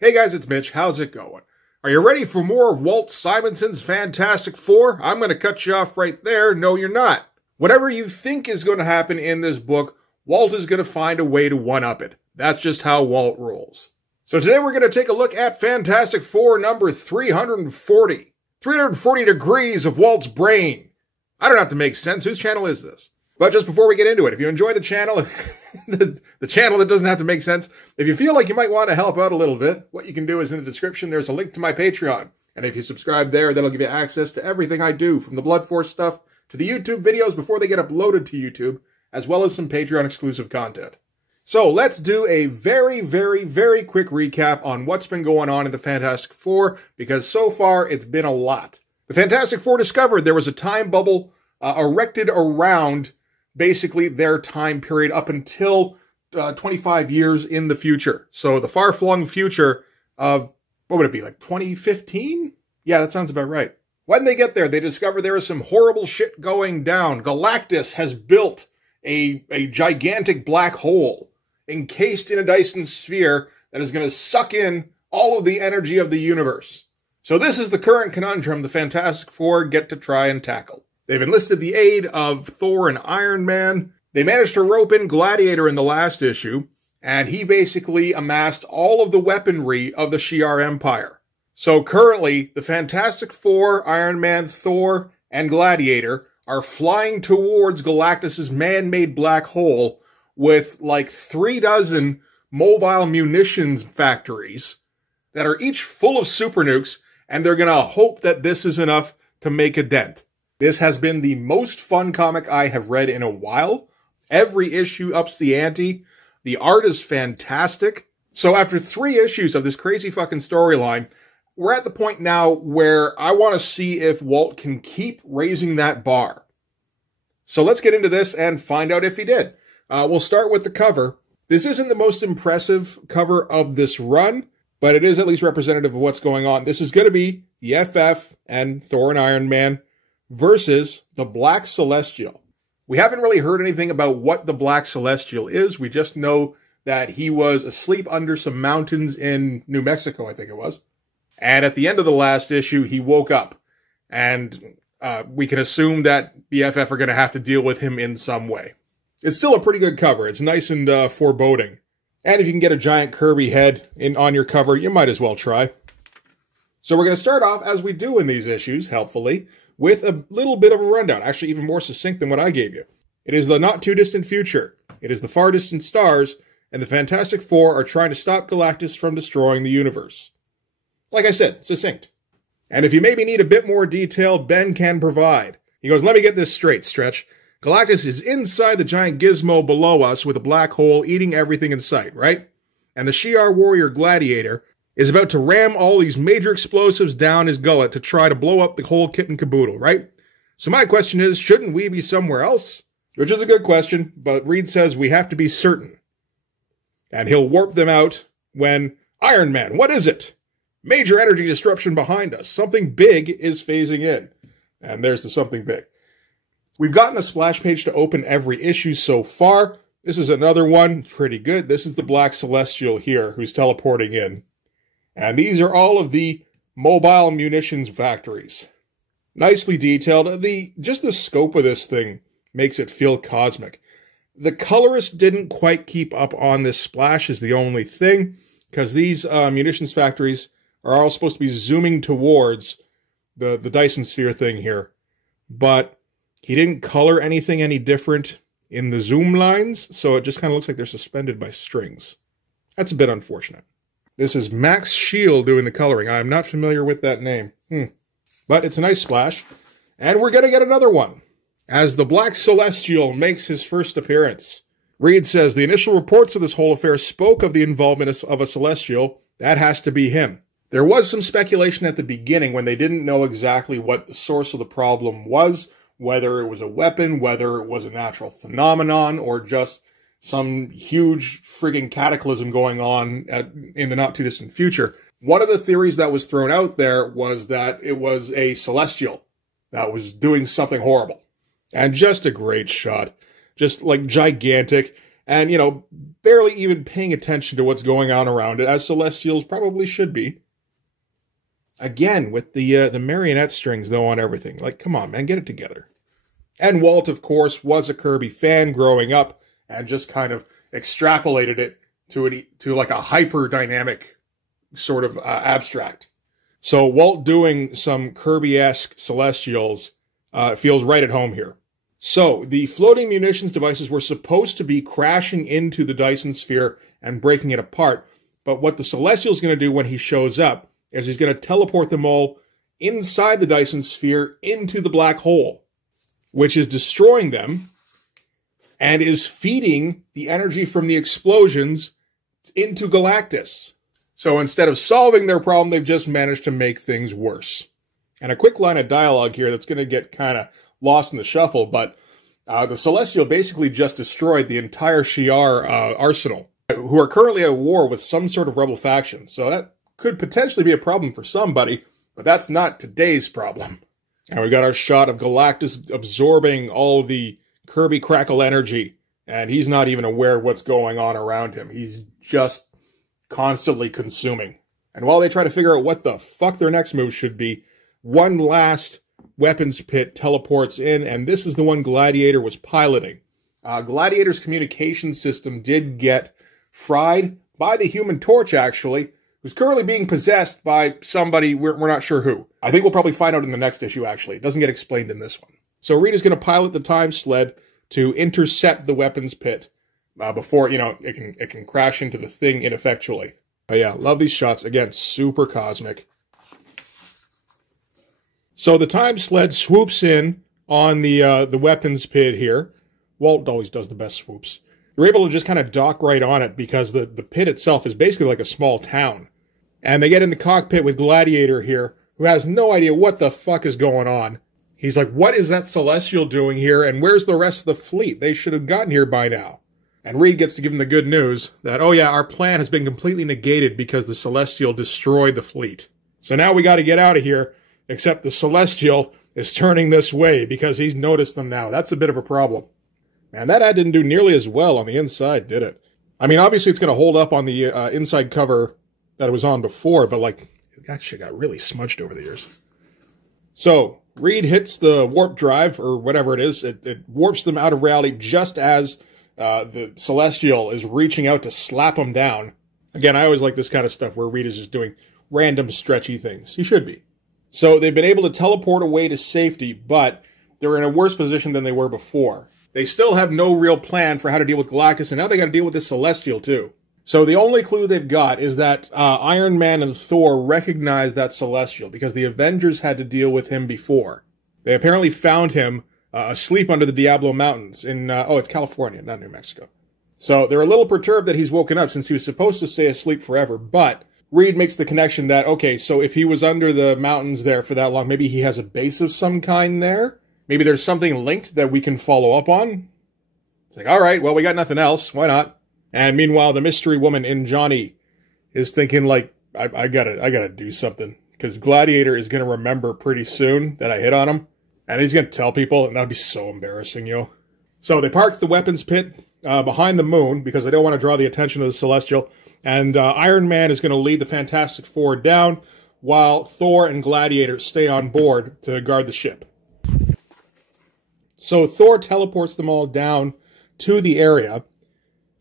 Hey guys, it's Mitch. How's it going? Are you ready for more of Walt Simonson's Fantastic Four? I'm going to cut you off right there. No, you're not. Whatever you think is going to happen in this book, Walt is going to find a way to one-up it. That's just how Walt rolls. So today we're going to take a look at Fantastic Four number 340. 340 degrees of Walt's brain. I don't have to make sense. Whose channel is this? But just before we get into it, if you enjoy the channel, the channel that doesn't have to make sense, if you feel like you might want to help out a little bit, what you can do is in the description, there's a link to my Patreon. And if you subscribe there, that'll give you access to everything I do, from the Blood Force stuff to the YouTube videos before they get uploaded to YouTube, as well as some Patreon exclusive content. So let's do a very, very, very quick recap on what's been going on in the Fantastic Four, because so far it's been a lot. The Fantastic Four discovered there was a time bubble erected around basically their time period up until 25 years in the future. So the far-flung future of, what would it be, like 2015? Yeah, that sounds about right. When they get there, they discover there is some horrible shit going down. Galactus has built a gigantic black hole encased in a Dyson sphere that is going to suck in all of the energy of the universe. So this is the current conundrum the Fantastic Four get to try and tackle. They've enlisted the aid of Thor and Iron Man. They managed to rope in Gladiator in the last issue, and he basically amassed all of the weaponry of the Shi'ar Empire. So currently, the Fantastic Four, Iron Man, Thor, and Gladiator are flying towards Galactus' man-made black hole with like 36 mobile munitions factories that are each full of super nukes, and they're going to hope that this is enough to make a dent. This has been the most fun comic I have read in a while. Every issue ups the ante. The art is fantastic. So after 3 issues of this crazy fucking storyline, we're at the point now where I want to see if Walt can keep raising that bar. So let's get into this and find out if he did. We'll start with the cover. This isn't the most impressive cover of this run, but it is at least representative of what's going on. This is going to be the FF and Thor and Iron Man versus the Black Celestial. We haven't really heard anything about what the Black Celestial is. We just know that he was asleep under some mountains in New Mexico, I think it was. And at the end of the last issue, he woke up. And we can assume that the FF are going to have to deal with him in some way. It's still a pretty good cover. It's nice and foreboding. And if you can get a giant Kirby head on your cover, you might as well try. So we're going to start off, as we do in these issues, helpfully, with a little bit of a rundown, actually even more succinct than what I gave you. It is the not-too-distant future. It is the far-distant stars, and the Fantastic Four are trying to stop Galactus from destroying the universe. Like I said, succinct. And if you maybe need a bit more detail, Ben can provide. He goes, let me get this straight, Stretch. Galactus is inside the giant gizmo below us with a black hole eating everything in sight, right? And the Shi'ar warrior Gladiator is about to ram all these major explosives down his gullet to try to blow up the whole kit and caboodle, right? So my question is, shouldn't we be somewhere else? Which is a good question, but Reed says we have to be certain. And he'll warp them out when, Iron Man, what is it? Major energy disruption behind us. Something big is phasing in. And there's the something big. We've gotten a splash page to open every issue so far. This is another one, pretty good. This is the Black Celestial here, who's teleporting in. And these are all of the mobile munitions factories. Nicely detailed. Just the scope of this thing makes it feel cosmic. The colorist didn't quite keep up on this splash is the only thing, because these munitions factories are all supposed to be zooming towards the Dyson sphere thing here. But he didn't color anything any different in the zoom lines, so it just kind of looks like they're suspended by strings. That's a bit unfortunate. This is Max Shield doing the coloring. I'm not familiar with that name. But it's a nice splash. And we're going to get another one, as the Black Celestial makes his first appearance. Reed says, the initial reports of this whole affair spoke of the involvement of a Celestial. That has to be him. There was some speculation at the beginning when they didn't know exactly what the source of the problem was, whether it was a weapon, whether it was a natural phenomenon, or just some huge friggin' cataclysm going on in the not-too-distant future. One of the theories that was thrown out there was that it was a Celestial that was doing something horrible. And just a great shot. Just, like, gigantic. and, you know, barely even paying attention to what's going on around it, as Celestials probably should be. Again, with the marionette strings, though, on everything. Like, come on, man, get it together. And Walt, of course, was a Kirby fan growing up, and just kind of extrapolated it to like a hyper-dynamic sort of abstract. So Walt doing some Kirby-esque Celestials feels right at home here. So the floating munitions devices were supposed to be crashing into the Dyson sphere and breaking it apart. But what the Celestial's going to do when he shows up is he's going to teleport them all inside the Dyson sphere into the black hole, which is destroying them and is feeding the energy from the explosions into Galactus. So instead of solving their problem, they've just managed to make things worse. And a quick line of dialogue here that's going to get kind of lost in the shuffle, but the Celestial basically just destroyed the entire Shi'ar arsenal, who are currently at war with some sort of rebel faction. So that could potentially be a problem for somebody, but that's not today's problem. And we got our shot of Galactus absorbing all the Kirby Crackle energy, and he's not even aware of what's going on around him. He's just constantly consuming. And while they try to figure out what the fuck their next move should be, one last weapons pit teleports in, and this is the one Gladiator was piloting. Gladiator's communication system did get fried by the Human Torch, actually, who's currently being possessed by somebody, we're not sure who. I think we'll probably find out in the next issue, actually. It doesn't get explained in this one. So Reed is going to pilot the time sled to intercept the weapons pit before, you know, it can crash into the thing ineffectually. But yeah, love these shots. Again, super cosmic. So the time sled swoops in on the weapons pit here. Walt always does the best swoops. They're able to just kind of dock right on it because the pit itself is basically like a small town. And they get in the cockpit with Gladiator here, who has no idea what the fuck is going on. He's like, what is that Celestial doing here, and where's the rest of the fleet? They should have gotten here by now. And Reed gets to give him the good news that, oh yeah, our plan has been completely negated because the Celestial destroyed the fleet. So now we got to get out of here, except the Celestial is turning this way because he's noticed them now. That's a bit of a problem. Man, that ad didn't do nearly as well on the inside, did it? I mean, obviously it's going to hold up on the inside cover that it was on before, but like, that shit got really smudged over the years. So, Reed hits the warp drive, or whatever it is. It warps them out of reality just as the Celestial is reaching out to slap him down. Again, I always like this kind of stuff where Reed is just doing random stretchy things. He should be. So they've been able to teleport away to safety, but they're in a worse position than they were before. They still have no real plan for how to deal with Galactus, and now they got to deal with this Celestial too. So the only clue they've got is that Iron Man and Thor recognize that Celestial because the Avengers had to deal with him before. They apparently found him asleep under the Diablo Mountains in, it's California, not New Mexico. So they're a little perturbed that he's woken up since he was supposed to stay asleep forever, but Reed makes the connection that, okay, so if he was under the mountains there for that long, maybe he has a base of some kind there? Maybe there's something linked that we can follow up on? It's like, all right, well, we got nothing else. Why not? And meanwhile, the mystery woman in Johnny is thinking, like, I gotta do something. Because Gladiator is going to remember pretty soon that I hit on him. And he's going to tell people, and that'd be so embarrassing, yo. So they parked the weapons pit behind the moon, because they don't want to draw the attention of the Celestial. And Iron Man is going to lead the Fantastic Four down, while Thor and Gladiator stay on board to guard the ship. So Thor teleports them all down to the area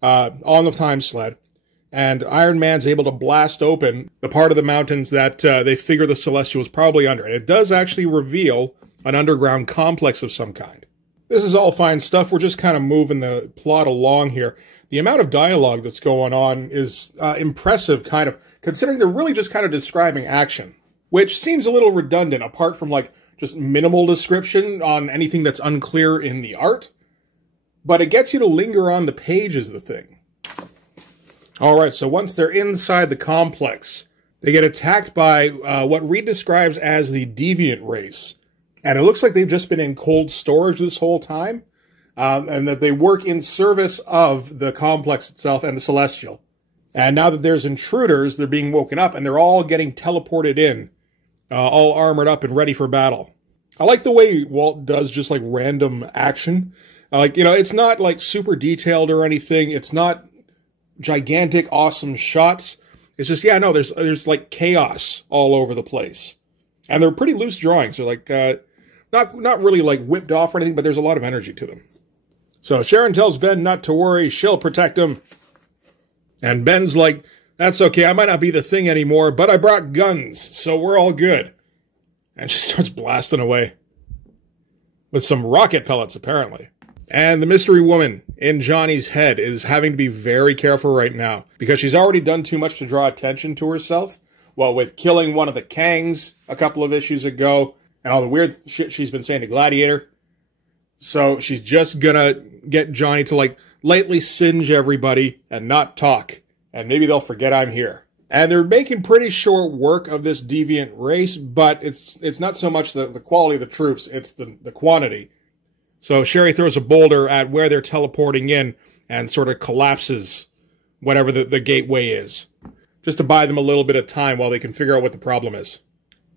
on the time sled, and Iron Man's able to blast open the part of the mountains that they figure the Celestial was probably under. And it does actually reveal an underground complex of some kind. This is all fine stuff. We're just kind of moving the plot along here. The amount of dialogue that's going on is impressive, kind of, considering they're really just kind of describing action, which seems a little redundant, apart from, like, just minimal description on anything that's unclear in the art. But it gets you to linger on the page is the thing. Alright, so once they're inside the complex, they get attacked by what Reed describes as the Deviant race. And it looks like they've just been in cold storage this whole time. And that they work in service of the complex itself and the Celestial. And now that there's intruders, they're being woken up, and they're all getting teleported in. All armored up and ready for battle. I like the way Walt does just like random action. Like, you know, it's not like super detailed or anything. It's not gigantic, awesome shots. It's just, yeah, no, there's like chaos all over the place. And they're pretty loose drawings. They're like, not really like whipped off or anything, but there's a lot of energy to them. So Sharon tells Ben not to worry, she'll protect him. And Ben's like, that's okay, I might not be the Thing anymore, but I brought guns, so we're all good. And she starts blasting away. With some rocket pellets, apparently. And the mystery woman in Johnny's head is having to be very careful right now, because she's already done too much to draw attention to herself. Well, with killing one of the Kangs a couple of issues ago, and all the weird shit she's been saying to Gladiator. So she's just gonna get Johnny to, like, lightly singe everybody and not talk. And maybe they'll forget I'm here. And they're making pretty short work of this deviant race, but it's not so much the quality of the troops, it's the quantity. So Sherry throws a boulder at where they're teleporting in and sort of collapses whatever the gateway is, just to buy them a little bit of time while they can figure out what the problem is.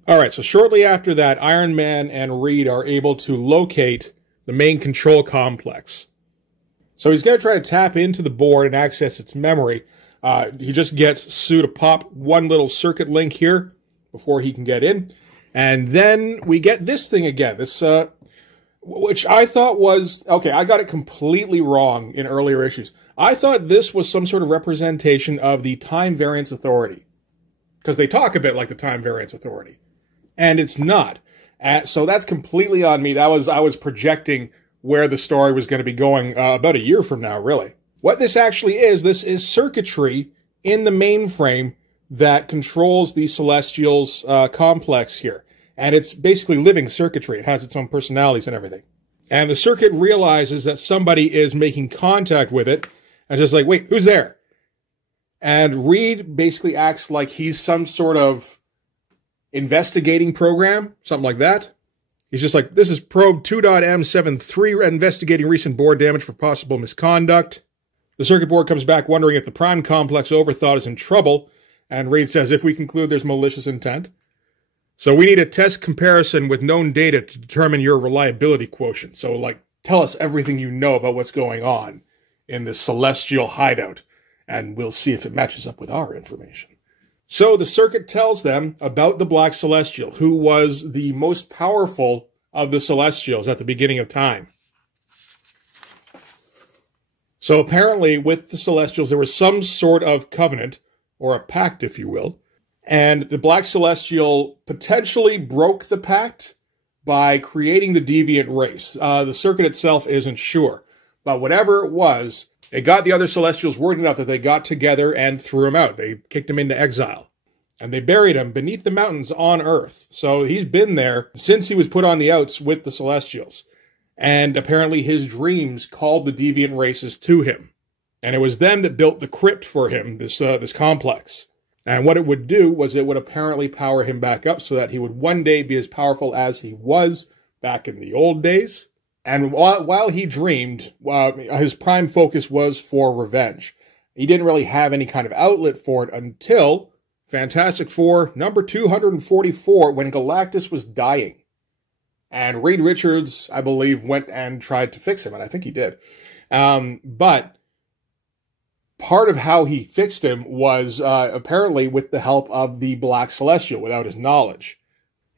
Alright, so shortly after that, Iron Man and Reed are able to locate the main control complex. So he's going to try to tap into the board and access its memory. He just gets Sue to pop one little circuit link here before he can get in. And then we get this thing again, this, which I thought was, okay, I got it completely wrong in earlier issues. I thought this was some sort of representation of the Time Variance Authority, because they talk a bit like the Time Variance Authority, and it's not. So that's completely on me. I was projecting where the story was going to be going about a year from now, really. What this actually is, this is circuitry in the mainframe that controls the Celestials complex here. And it's basically living circuitry. It has its own personalities and everything. And the circuit realizes that somebody is making contact with it, and just like, wait, who's there? And Reed basically acts like he's some sort of investigating program, something like that. He's just like, this is probe 2.M73 investigating recent board damage for possible misconduct. The circuit board comes back wondering if the Prime Complex Overthought is in trouble, and Reed says, if we conclude there's malicious intent. So we need a test comparison with known data to determine your reliability quotient. So, like, tell us everything you know about what's going on in this celestial hideout, and we'll see if it matches up with our information. So the circuit tells them about the Black Celestial, who was the most powerful of the Celestials at the beginning of time. So apparently with the Celestials there was some sort of covenant, or a pact if you will, and the Black Celestial potentially broke the pact by creating the deviant race. The circuit itself isn't sure, but whatever it was, it got the other Celestials worried enough that they got together and threw him out. They kicked him into exile. And they buried him beneath the mountains on Earth. So he's been there since he was put on the outs with the Celestials. And apparently his dreams called the deviant races to him. And it was them that built the crypt for him, this complex. And what it would do was it would apparently power him back up so that he would one day be as powerful as he was back in the old days. And while he dreamed, his prime focus was for revenge. He didn't really have any kind of outlet for it until Fantastic Four number 244, when Galactus was dying. And Reed Richards, I believe, went and tried to fix him, and I think he did. But part of how he fixed him was apparently with the help of the Black Celestial, without his knowledge.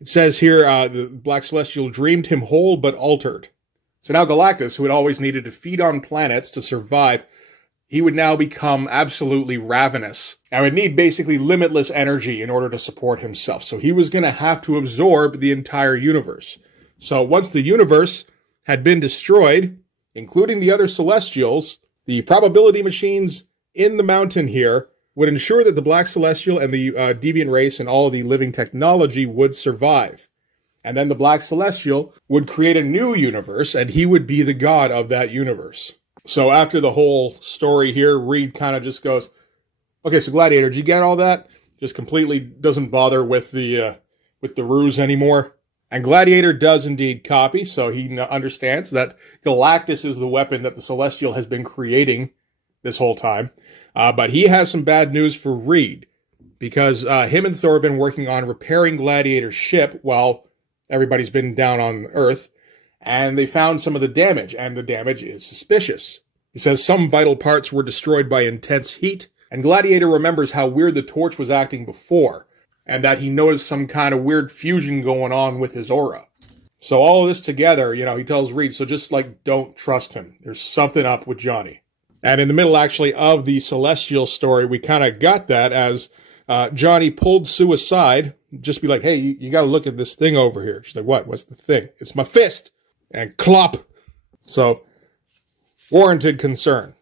It says here, the Black Celestial dreamed him whole but altered. So now Galactus, who had always needed to feed on planets to survive, he would now become absolutely ravenous and would need basically limitless energy in order to support himself. So he was going to have to absorb the entire universe. So once the universe had been destroyed, including the other Celestials, the probability machines in the mountain here would ensure that the Black Celestial and the deviant race and all of the living technology would survive. And then the Black Celestial would create a new universe, and he would be the god of that universe. So after the whole story here, Reed kind of just goes, okay, so Gladiator, did you get all that? Just completely doesn't bother with the ruse anymore. And Gladiator does indeed copy, so he understands that Galactus is the weapon that the Celestial has been creating this whole time. But he has some bad news for Reed, because him and Thor have been working on repairing Gladiator's ship while everybody's been down on Earth. and they found some of the damage, and the damage is suspicious. He says some vital parts were destroyed by intense heat, and Gladiator remembers how weird the torch was acting before, and that he noticed some kind of weird fusion going on with his aura. So all of this together, you know, he tells Reed, so just, like, don't trust him. There's something up with Johnny. And in the middle, actually, of the Celestial story, we kind of got that as Johnny pulled Sue aside, just be like, hey, you got to look at this thing over here. She's like, what? What's the thing? It's my fist. And clop. So, warranted concern.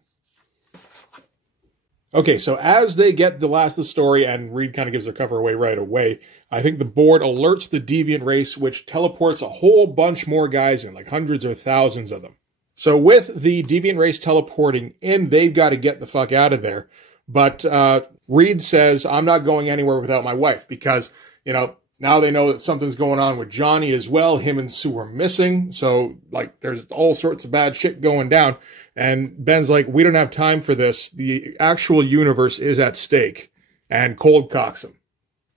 Okay, so as they get the last of the story, and Reed kind of gives the cover away right away, I think the board alerts the Deviant race, which teleports a whole bunch more guys in, like hundreds or thousands of them. So with the Deviant race teleporting in, they've got to get the fuck out of there. But Reed says, I'm not going anywhere without my wife, because, you know, now they know that something's going on with Johnny as well. Him and Sue are missing. So, like, there's all sorts of bad shit going down. And Ben's like, we don't have time for this. The actual universe is at stake. And cold cocks him.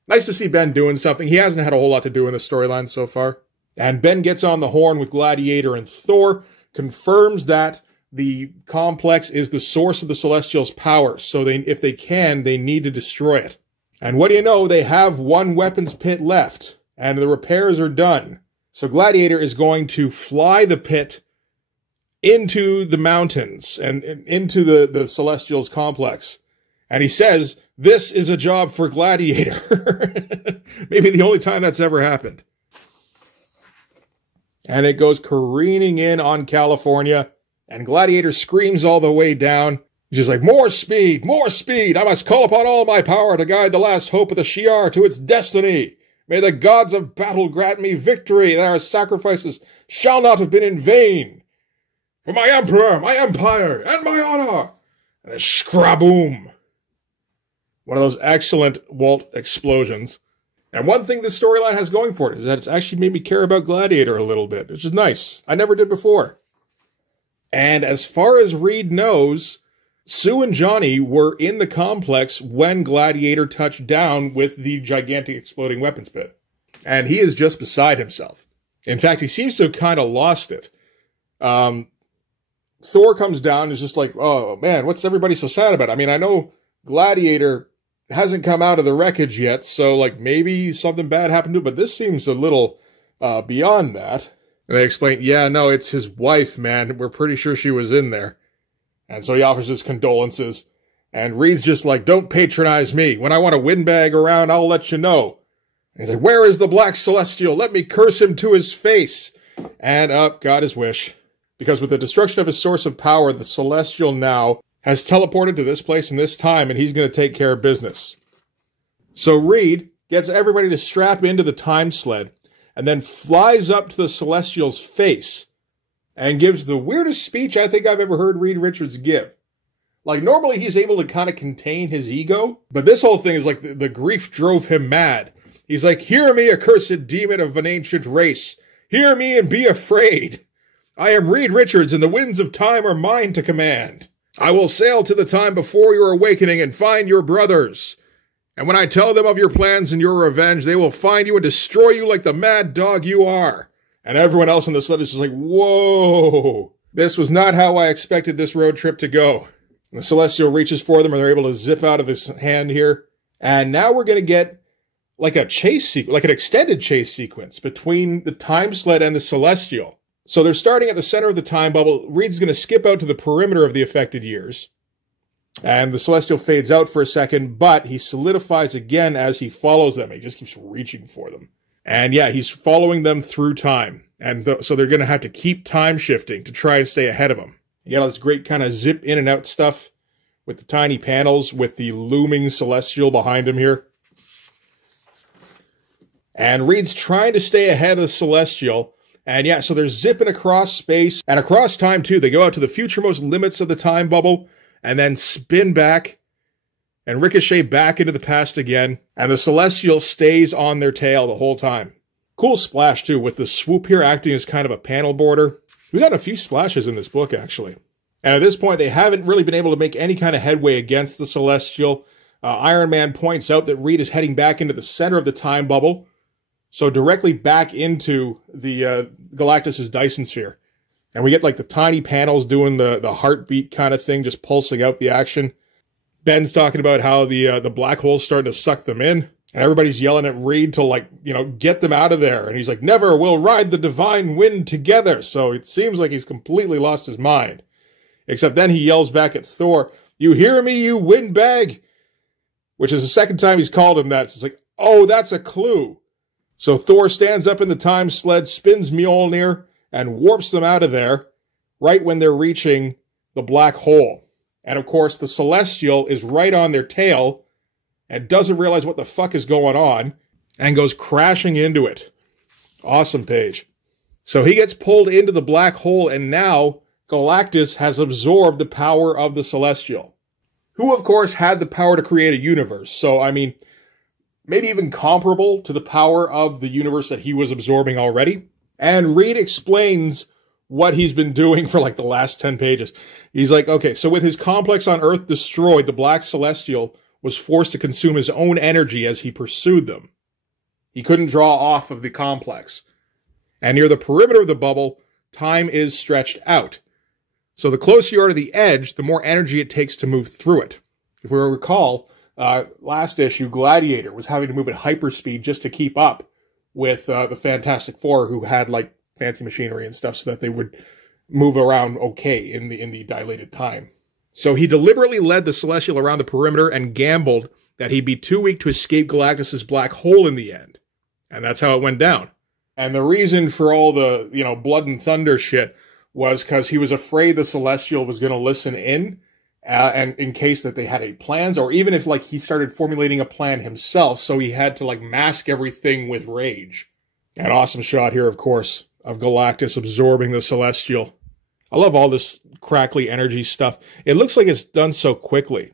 Nice to see Ben doing something. He hasn't had a whole lot to do in the storyline so far. And Ben gets on the horn with Gladiator and Thor, confirms that the complex is the source of the Celestials' power. So if they can, they need to destroy it. And what do you know? They have one weapons pit left. And the repairs are done. So Gladiator is going to fly the pit into the mountains and into the Celestials complex. And he says, this is a job for Gladiator. Maybe the only time that's ever happened. And it goes careening in on California, and Gladiator screams all the way down. He's just like, more speed, more speed. I must call upon all my power to guide the last hope of the Shi'ar to its destiny. May the gods of battle grant me victory, that our sacrifices shall not have been in vain. For my emperor, my empire, and my honor. And a scraboom. One of those excellent Walt explosions. And one thing the storyline has going for it is that it's actually made me care about Gladiator a little bit, which is nice. I never did before. And as far as Reed knows, Sue and Johnny were in the complex when Gladiator touched down with the gigantic exploding weapons pit. And he is just beside himself. In fact, he seems to have kind of lost it. Thor comes down and is just like, oh man, what's everybody so sad about? I mean, I know Gladiator hasn't come out of the wreckage yet, so like maybe something bad happened to it, but this seems a little beyond that. And they explain, yeah, no, it's his wife, man. We're pretty sure she was in there. And so he offers his condolences. And Reed's just like, don't patronize me. When I want a windbag around, I'll let you know. And he's like, where is the Black Celestial? Let me curse him to his face. And up got his wish. Because with the destruction of his source of power, the Celestial now has teleported to this place in this time, and he's going to take care of business. So Reed gets everybody to strap into the time sled, and then flies up to the Celestial's face, and gives the weirdest speech I think I've ever heard Reed Richards give. Like, normally he's able to kind of contain his ego, but this whole thing is like the grief drove him mad. He's like, hear me, accursed demon of an ancient race. Hear me and be afraid. I am Reed Richards, and the winds of time are mine to command. I will sail to the time before your awakening and find your brothers. And when I tell them of your plans and your revenge, they will find you and destroy you like the mad dog you are. And everyone else on the sled is just like, whoa. This was not how I expected this road trip to go. And the Celestial reaches for them, and they're able to zip out of his hand here. And now we're going to get like a chase sequence, like an extended chase sequence between the time sled and the Celestial. So they're starting at the center of the time bubble. Reed's going to skip out to the perimeter of the affected years. And the Celestial fades out for a second, but he solidifies again as he follows them. He just keeps reaching for them. And yeah, he's following them through time. And so they're going to have to keep time shifting to try and stay ahead of him. You got all this great kind of zip in and out stuff with the tiny panels with the looming Celestial behind him here. And Reed's trying to stay ahead of the Celestial. And yeah, so they're zipping across space and across time too. They go out to the futuremost limits of the time bubble and then spin back and ricochet back into the past again. And the Celestial stays on their tail the whole time. Cool splash too, with the swoop here acting as kind of a panel border. We've got a few splashes in this book actually. And at this point, they haven't really been able to make any kind of headway against the Celestial. Iron Man points out that Reed is heading back into the center of the time bubble. So directly back into the Galactus's Dyson sphere. And we get like the tiny panels doing the heartbeat kind of thing, just pulsing out the action. Ben's talking about how the black hole's starting to suck them in. And everybody's yelling at Reed to, like, you know, get them out of there. And he's like, never, we'll ride the divine wind together. So it seems like he's completely lost his mind. Except then he yells back at Thor, you hear me, you windbag? Which is the second time he's called him that. So it's like, oh, that's a clue. So Thor stands up in the time sled, spins Mjolnir, and warps them out of there right when they're reaching the black hole. And of course, the Celestial is right on their tail and doesn't realize what the fuck is going on and goes crashing into it. Awesome page. So he gets pulled into the black hole, and now Galactus has absorbed the power of the Celestial, who of course had the power to create a universe. So, I mean, maybe even comparable to the power of the universe that he was absorbing already. And Reed explains what he's been doing for like the last 10 pages. He's like, okay, so with his complex on Earth destroyed, the Black Celestial was forced to consume his own energy as he pursued them. He couldn't draw off of the complex. And near the perimeter of the bubble, time is stretched out. So the closer you are to the edge, the more energy it takes to move through it. If we recall, last issue, Gladiator was having to move at hyperspeed just to keep up with the Fantastic Four, who had like fancy machinery and stuff so that they would move around okay in the dilated time. So he deliberately led the Celestial around the perimeter and gambled that he'd be too weak to escape Galactus's black hole in the end. And that's how it went down. And the reason for all the, you know, blood and thunder shit was because he was afraid the Celestial was going to listen in, and in case that they had any plans, or even if like he started formulating a plan himself, so he had to like mask everything with rage. An awesome shot here, of course, of Galactus absorbing the Celestial. I love all this crackly energy stuff. It looks like it's done so quickly.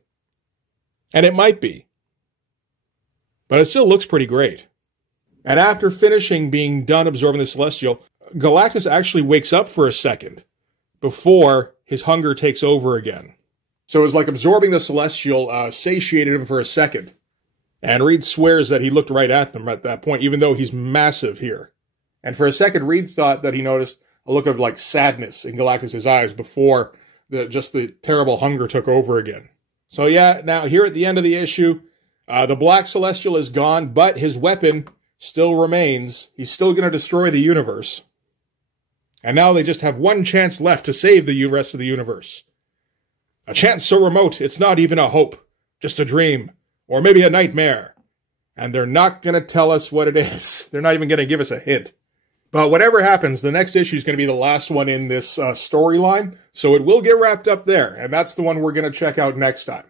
And it might be. But it still looks pretty great. And after finishing being done absorbing the Celestial, Galactus actually wakes up for a second before his hunger takes over again. So it was like absorbing the Celestial satiated him for a second. And Reed swears that he looked right at them at that point, even though he's massive here. And for a second, Reed thought that he noticed a look of like sadness in Galactus's eyes before just the terrible hunger took over again. So yeah, now here at the end of the issue, the Black Celestial is gone, but his weapon still remains. He's still going to destroy the universe. And now they just have one chance left to save the rest of the universe. A chance so remote, it's not even a hope, just a dream, or maybe a nightmare. And they're not going to tell us what it is. They're not even going to give us a hint. But whatever happens, the next issue is going to be the last one in this storyline, so it will get wrapped up there, and that's the one we're going to check out next time.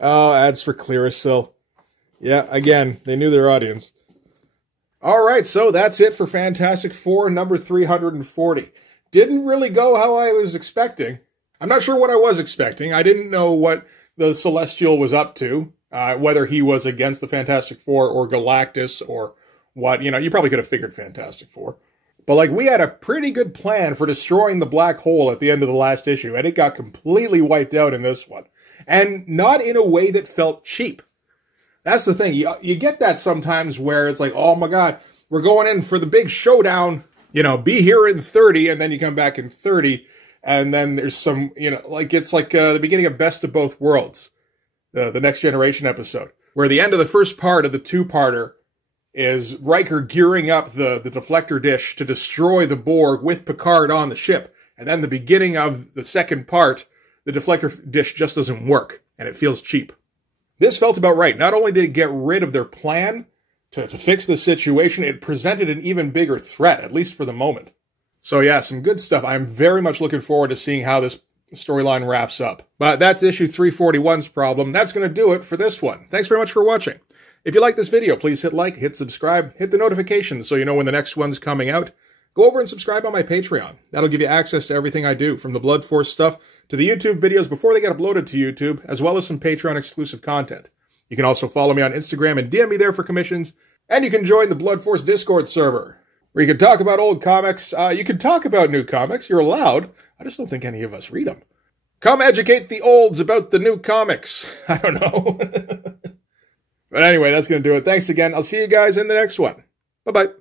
Oh, ads for Clearasil. Yeah, again, they knew their audience. All right, so that's it for Fantastic Four number 340. Didn't really go how I was expecting. I'm not sure what I was expecting. I didn't know what the Celestial was up to. Whether he was against the Fantastic Four or Galactus or what, you know, you probably could have figured Fantastic Four. But, like, we had a pretty good plan for destroying the black hole at the end of the last issue, and it got completely wiped out in this one. And not in a way that felt cheap. That's the thing. You get that sometimes where it's like, oh my god, we're going in for the big showdown, you know, be here in 30, and then you come back in 30, and then there's some, you know, like, it's like the beginning of Best of Both Worlds. The Next Generation episode, where the end of the first part of the two-parter is Riker gearing up the deflector dish to destroy the Borg with Picard on the ship. And then the beginning of the second part, the deflector dish just doesn't work, and it feels cheap. This felt about right. Not only did it get rid of their plan to fix the situation, it presented an even bigger threat, at least for the moment. So yeah, some good stuff. I'm very much looking forward to seeing how this storyline wraps up. But that's issue 341's problem. That's going to do it for this one. Thanks very much for watching. If you like this video, please hit like, hit subscribe, hit the notifications so you know when the next one's coming out. Go over and subscribe on my Patreon. That'll give you access to everything I do, from the Blood Force stuff to the YouTube videos before they get uploaded to YouTube, as well as some Patreon exclusive content. You can also follow me on Instagram and DM me there for commissions, and you can join the Blood Force Discord server, where you can talk about old comics. You can talk about new comics. You're allowed. I just don't think any of us read them. Come educate the olds about the new comics. I don't know. But anyway, that's going to do it. Thanks again. I'll see you guys in the next one. Bye-bye.